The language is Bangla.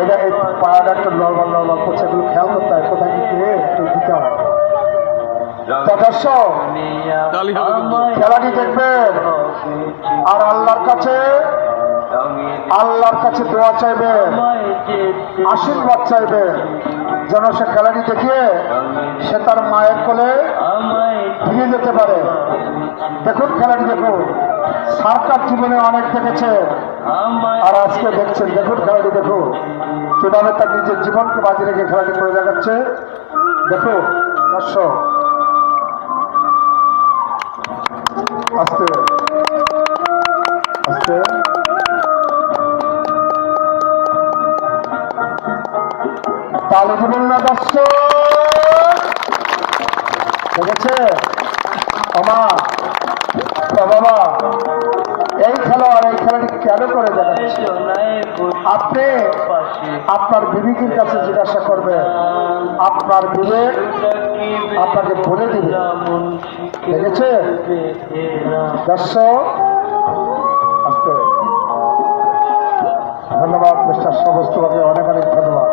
এটা এই পাড়াটা একটু নর্মাল নর্মাল করছে, এগুলো খেয়াল করতে হয়, কোথায় কি দিয়ে একটু দিতে হয়। তা দর্শক খেলাটি দেখবেন আর আল্লাহর কাছে দোয়া চাইবেন, আশীর্বাদ চাইবেন যেন সে খেলাটি দেখিয়ে সে তার মায়ের কোলে ফিরে যেতে পারে। দেখুন খেলাটি দেখুন, সার্কাস জীবনে অনেক দেখেছে আর আজকে দেখছেন। দেখুন খেলাটি দেখুন কিভাবে তার নিজের জীবনকে বাজি রেখে খেলাটি করে দেখাচ্ছে। দেখুন দর্শক, আস্তে আস্তে তালি দিবেন না দর্শক, দেখেছে আমা বাবা এই খেলোয়াড় এই খেলাটি কেন করে দেখাচ্ছে। আপনি আপনার বিবেকের কাছে জিজ্ঞাসা করবেন, আপনার বিবেক আপনাকে বলে দিবে। দেখেছে দর্শক, আস্তে ধন্যবাদ মিস্টার সমস্তকে, অনেক অনেক ধন্যবাদ।